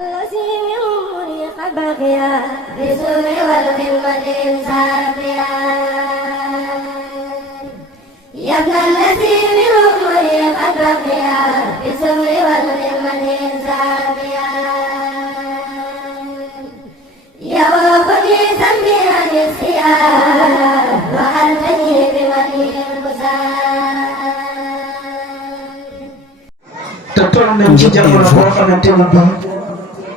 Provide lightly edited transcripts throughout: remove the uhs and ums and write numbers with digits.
الذي من أمري قد بقيا بالسر والخدمة سافيا يا ابن الذي من أمري قد بقيا بالسر والخدمة سافيا يا وفقي ذنبي عن السيار وألتني بمدي البسار te toll nañ ci jamono boo xamante ni bii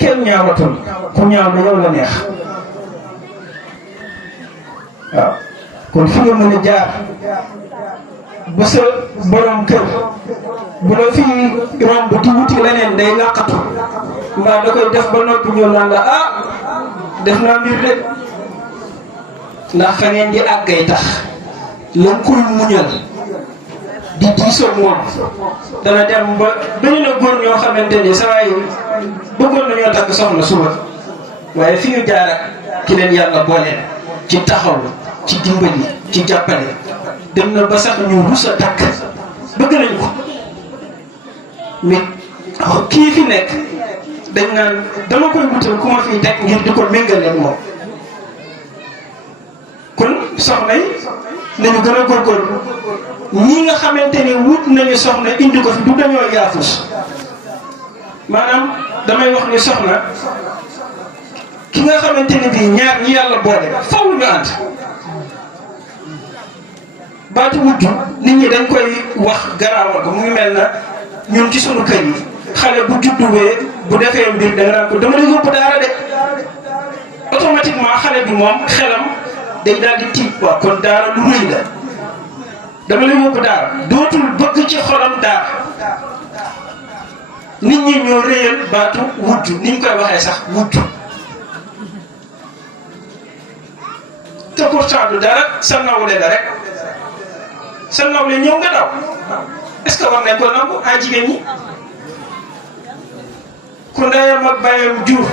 kenn ñaawatul ku ñaaw na yow la neex waaw kon fi nga mën a jaar ba sa borom kër bu la fi romb di wuti leneen day làqatu mbaa da koy def ba noppi ñëw naan la ah def naa mbir de ndax fa ngeen di àggay tax la nga koy muñal di diisoo moom dana dem ba bëri na góor ñoo xamante ni saa yi bëggoon nañoo takk soxna suba waaye fi ñu jaar ak ki leen yàlla booleel ci taxaw ci dimbali ci jàppale dem na ba sax ñu rus a takk bëgg nañ ko mais kii fi nekk dañ naan dama koy wutal ku ma fiy teg ngir di ko méngaleeg moom kon soxna yi nañu gën a góorgóorlu ñi nga xamante ni wut nañu soxna indi ko fi du dañoo yaafus maanaam damay wax ni soxna ki nga xamante ni bii ñaar ñi yàlla boole faw ñu ànd baatu wujj nit ñi dañ koy wax garaawal ko mu ngi mel na ñun ci sunu kër yi xale bu judduwee bu defee mbir da nga naan ko dama lay yóbbu daara de automatiquement xale bi moom xelam day daal di tiit quoi kon daara lu rëy la dama lay yóbbu daara dootul bëgg ci xolam daara nit ñi ñoo réyal baatu wujj ni ñu koy waxee sax wujj te pourtant du dara sa nawle la rek sa nawle ñëw nga daw est-ce que war nañ ko nangu a jigéen ñi ku ndeyam ak bàyyam jur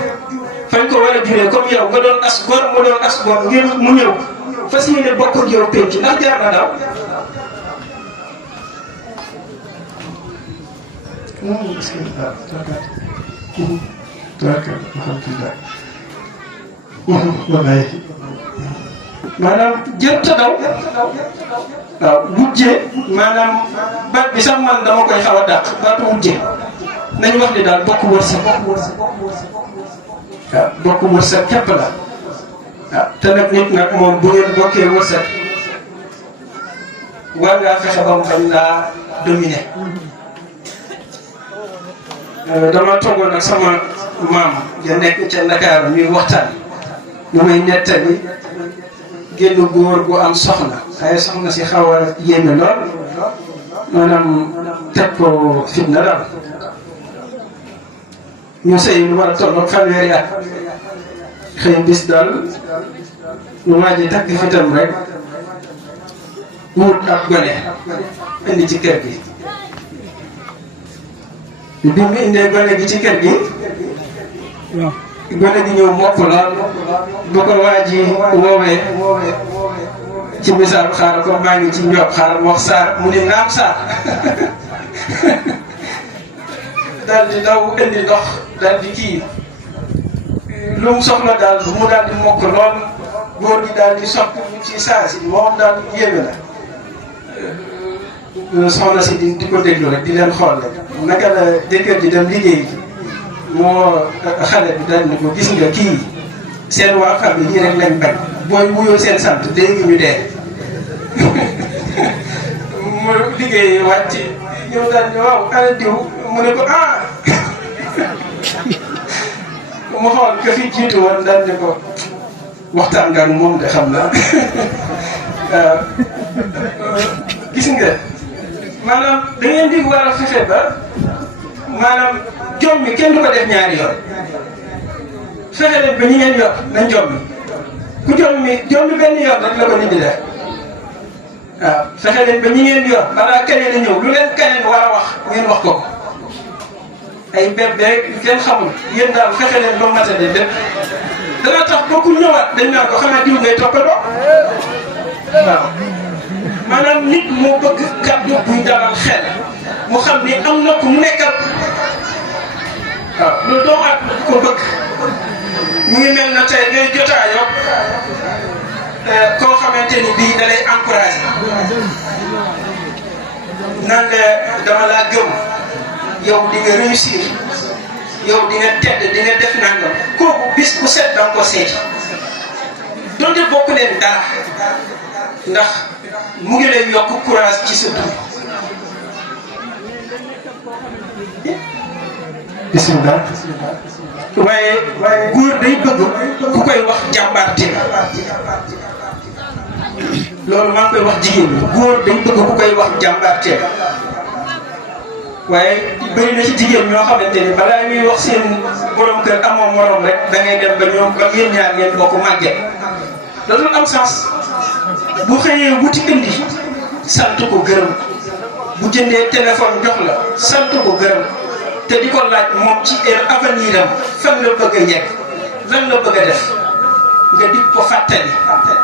fañ ko war a juree comme yow nga doon as góor mu doon as góor ngir mu ñëw fas yéene bokk ak yow penc ndax jaar na daw maanaam jërta daw waaw wujje maanaam baat bi sax man dama koy xaw a dàq baatu wujje nañu wax ni daal bokk wërsëg waaw bokk wërsëg képp la waaw te nag nit nag moom bu ngeen bokkee wërsëg war ngaa fexe ba mu bañ laa dominer dama toogoon ak sama maam ya nekk ca Ndakaaru ñuy waxtaan ñu may nettali génn góor gu am soxna waaye soxna si xaw a yéeme lool maanaam teg ko fitna daal ñu sëy lu war a tolloog fanweeri at xëy bis daal ñu waaj a takk fitam rek wut ab gone indi ci kër gi bi mu indee gone gi ci kër gi gone gi ñëw mokk lool bu ko waa ji woowee ci misaal xaar ko maa ngi ci njob xaar wax saar mu ni naam saar daal di daw indi ndox daal di kii lu mu soxla daal mu daal di mokk lool góor gi daal di soppi ci saa si moom daal yéeme la soxna si di ko déglu rek di leen xool rek naka la jëkkër ji dem liggéey ji moo xale bi daal ni ko gis nga kii seen waa famille yi rek lañ bañ booy wuyoo seen sant léegi ñu dee mu liggéey wàcc ñëw daal ni waaw ana diw mu ne ko ah mu xool ka fi jiitu woon daal ni ko waxtaan nga ak moom de xam na waaw gis nga maanaam da ngeen di war a fexe ba maanaam jom mi kenn du ko def ñaari yoon fexe leen ba ñi ngeen yor nañ jom mi ku jom mi benn yoon rek la ko nit di def waaw fexe leen ba ñi ngeen yor balaa keneen a ñëw lu leen keneen war a wax ngeen wax ko ay bébé kenn xamul yéen daal fexe leen ba matale lépp dana tax ba ku ñëwaat dañ naan ko xanaa diw ngay toppatoo waaw maanaam nit moo bëgg kàddu buy dalal xel mu xam ni am na ku mu nekkal waaw loolu doomu at ko bëgg mu ngi mel na tey ngay jotaayoo koo xamante ni bii da lay encouragé naan la dama laa gëm yow di nga réussir yow di nga tedd di nga def nangam kooku bis bu set da nga ko seeti donte bokk leen dara ndax mu ngi lay yokk courage ci sa dund. bisimilah waaye góor day bëgg ku koy wax jàmbaarte loolu maa ngi koy wax jigéen ñi góor day bëgg ku koy wax jàmbaarte waaye bëri na ci jigéen ñoo xamante ni balaa ñuy wax seen borom kër amoo morom rek da ngay dem ba ñoom ba yéen ñaar ngeen bokk màgget loolu am sens bu xëyee wuti indi sant ko gërëm bu jëndee téléphone jox la sant ko gërëm te di ko laaj moom ci avenir am fan la bëgg a yegg lan la bëgg a def nga di ko fàttali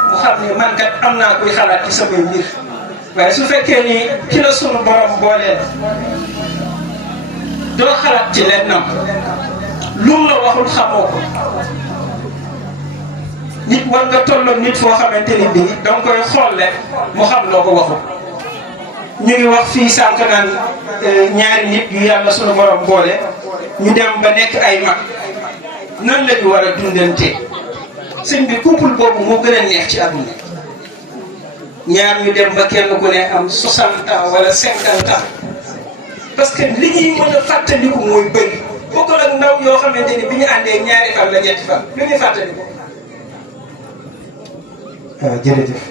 mu xam ne man kat am naa kuy xalaat ci samay mbir waaye su fekkee ni ki la sunu borom booleel doo xalaat ci lennam lu mu la waxul xamoo ko nit war nga tolloon nit foo xamante ni bii da nga koy xolle mu xam loo ko waxul. ñu ngi wax fii sànq naan ñaari nit yu yàlla sunu borom boole ñu dem ba nekk ay mag nan la ñu war a dundante sëñ bi couple boobu moo gën a neex ci àdduna ñaar ñu dem ba kenn ku ne am 60 ans wala 50 ans parce que li ñuy mën a fàttaliku mooy bëri bokkul ak ndaw yoo xamante ni bi ñu àndee ñaari fan la ñetti fan lu ñuy fàttaliku. waaw jërëjëf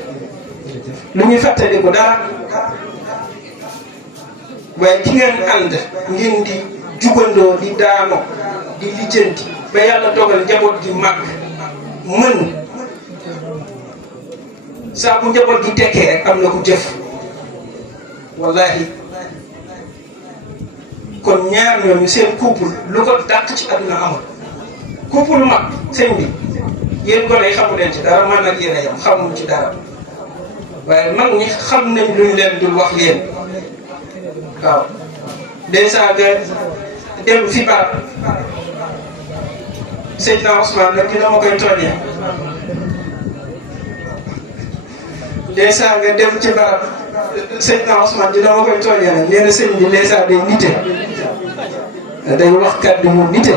lu ñuy fàttaliku dara. waaye ki ngeen ànd ngeen di jugandoo di daanoo di lijjanti ba yàlla dogal njaboot gi màgg mën saa bu njaboot gi tekkee rek am na ku jëf wallahi kon ñaar ñooñu seen couple lu ko dàq ci àdduna amul couple mag sëñ bi yéen gone yi xamu leen ci dara man nag yéen a yam xamuñ ci dara waaye mag ñi xam nañ luñ leen dul wax yéen waaw dèjà nga dem fi barab Seydina Ousmane nag dina ma koy tooñee dèjà nga dem ci barab Seydina Ousmane dina ma koy tooñee nag nee na sëñ bi dèjà day nite day wax kàddu mu nite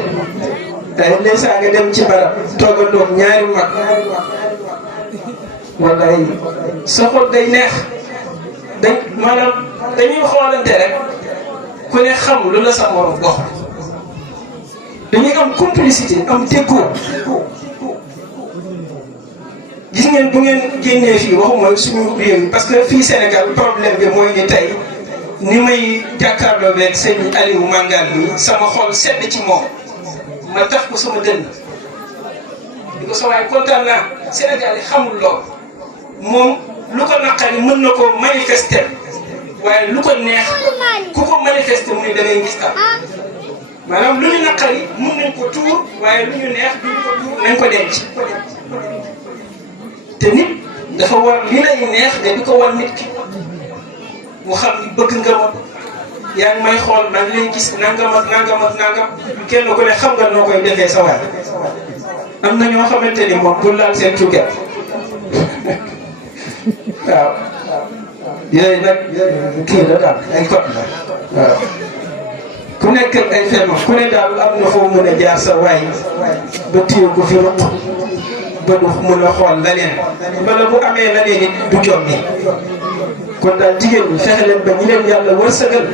day dèjà nga dem ci barab toogandoog ñaari mag wallaay sa xol day neex dañ maanaam dañuy xoolante rek ku ne xam lu la sa morom gox dañuy am complicité am déggoo gis ngeen bu ngeen génnee fii waxuma suñu réew mi parce que fii Sénégal problème bi mooy ni tey ni may jàkkaarloo beeg sëñ Aliou Mangane bi sama xol sedd ci moom ma taf ko sama dënn di ko sa waay kontaan naa Sénégal yi xamul lool moom lu ko naqari mën na ko manifester waaye lu ko neex ku ko manifester mu ne da ngay gis tam maanaam lu ñu naqari mën nañ ko tuur waaye lu ñu neex duñ ko tuur nañ ko denc te nit dafa war li lay neex de di ko war nit ki mu xam ni bëgg nga ma yaa ngi may xool maa ngi lay gis nangam ak nangam ak nangam kenn ku ne xam nga noo koy defee sa waay am na ñoo xamante ni moom bu laal seen cukkeer waaw yooyu nag kii la daal ay code la waaw ku nekk ay ferme ku ne daal am na foo mën a jaar sa waay ba téye ko fi ruq ba du mën a xool leneen bala bu amee leneen it du jommi kon daal jigéen ñi fexe leen ba ñi leen yàlla wërsëgal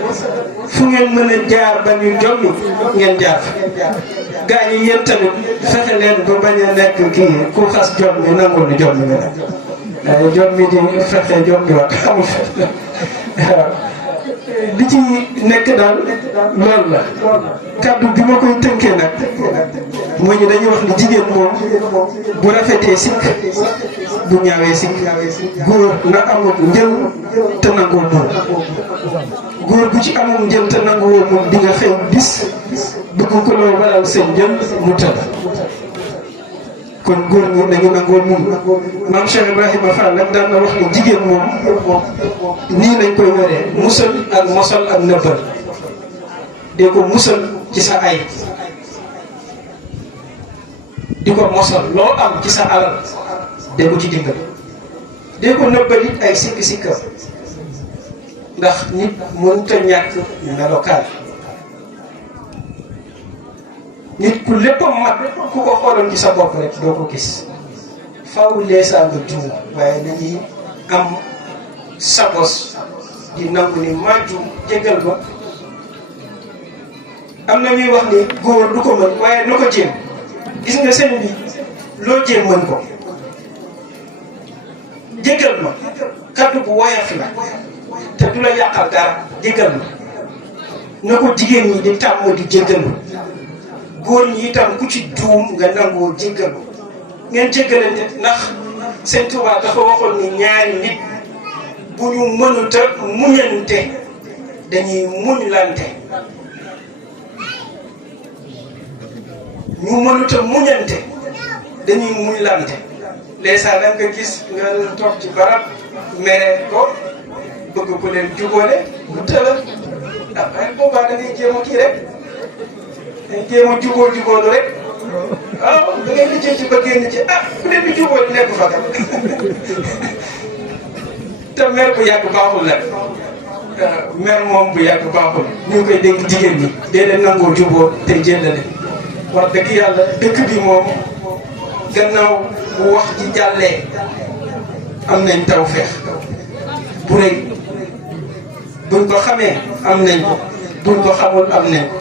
fu ngeen mën a jaar ba ñu jommi ngeen jaar fa gaa ñi yéen tamit fexe leen ba bañ a nekk kii ku xas jommi nangul ni jommi nga nag waaye jommi di fexe jommi wax amul waaw li ci nekk daal loolu la kaddu bi ma koy tënkee nag mooy ñu dañuy wax ni jigéen moom bu rafetee sikk bu ñaawee sikk góor na amul njël te nangoo moom góor bu ci amul njël te nangoo moom di nga xëy bis bëgg ko loo waral seen njël mu tëdd kon góor ñi dañu nangoo moom maam Cheikh Ibrahima Fall nag daan na wax ni jigéen moom nii lañ koy yoree musal ak mosal ak nëbbal dee ko musal ci sa ay di ko mosal loo am ci sa alal dee ko ci dimbali dee ko nëbbalit ay sikki-sikkam ndax nit mënut a ñàkk melokaan nit ku léppam mat ku ko xooloon ci sa bopp rek doo ko gis faaw leesaa nga juum waaye dañuy am sagos di nangu ni maa juum jéggal ko. am na ñuy wax ni góor du ko mën waaye na ko jéem gis nga sëñ bi loo jéem mën ko jéggal ma kaddu bu woyof la te du la yàqal dara jéggal ma na ko jigéen ñi di tàmm di jéggalu góor ñi itam ku ci juum nga nangoo jéggalu ngeen jéggalante ndax sëñ Tuubaa dafa waxoon ni ñaari nit bu ñu mënut a muñante dañuy muñlante ñu mënut a muñante dañuy muñlante leesa da nga gis nga toog ci barab mere ko bëgg ko leen jubóole mu tëla waaye boobaa da ngay jéem a kii rek dañ jéem a jubóolu rek waaw da ngay lijjee ci ba génn ci ku leen di jubóol nekk fa kat te mer bu yàgg baaxul nag mer moom bu yàgg baaxul ñu ngi koy dégg jigéen ñi dee leen nangoo jubóo te jéllale wax dëgg yàlla dëkk bi moom gannaaw bu wax ji jàllee am nañ tawfeex bu rëy buñ ko xamee am nañ ko buñ ko xamul am nañ ko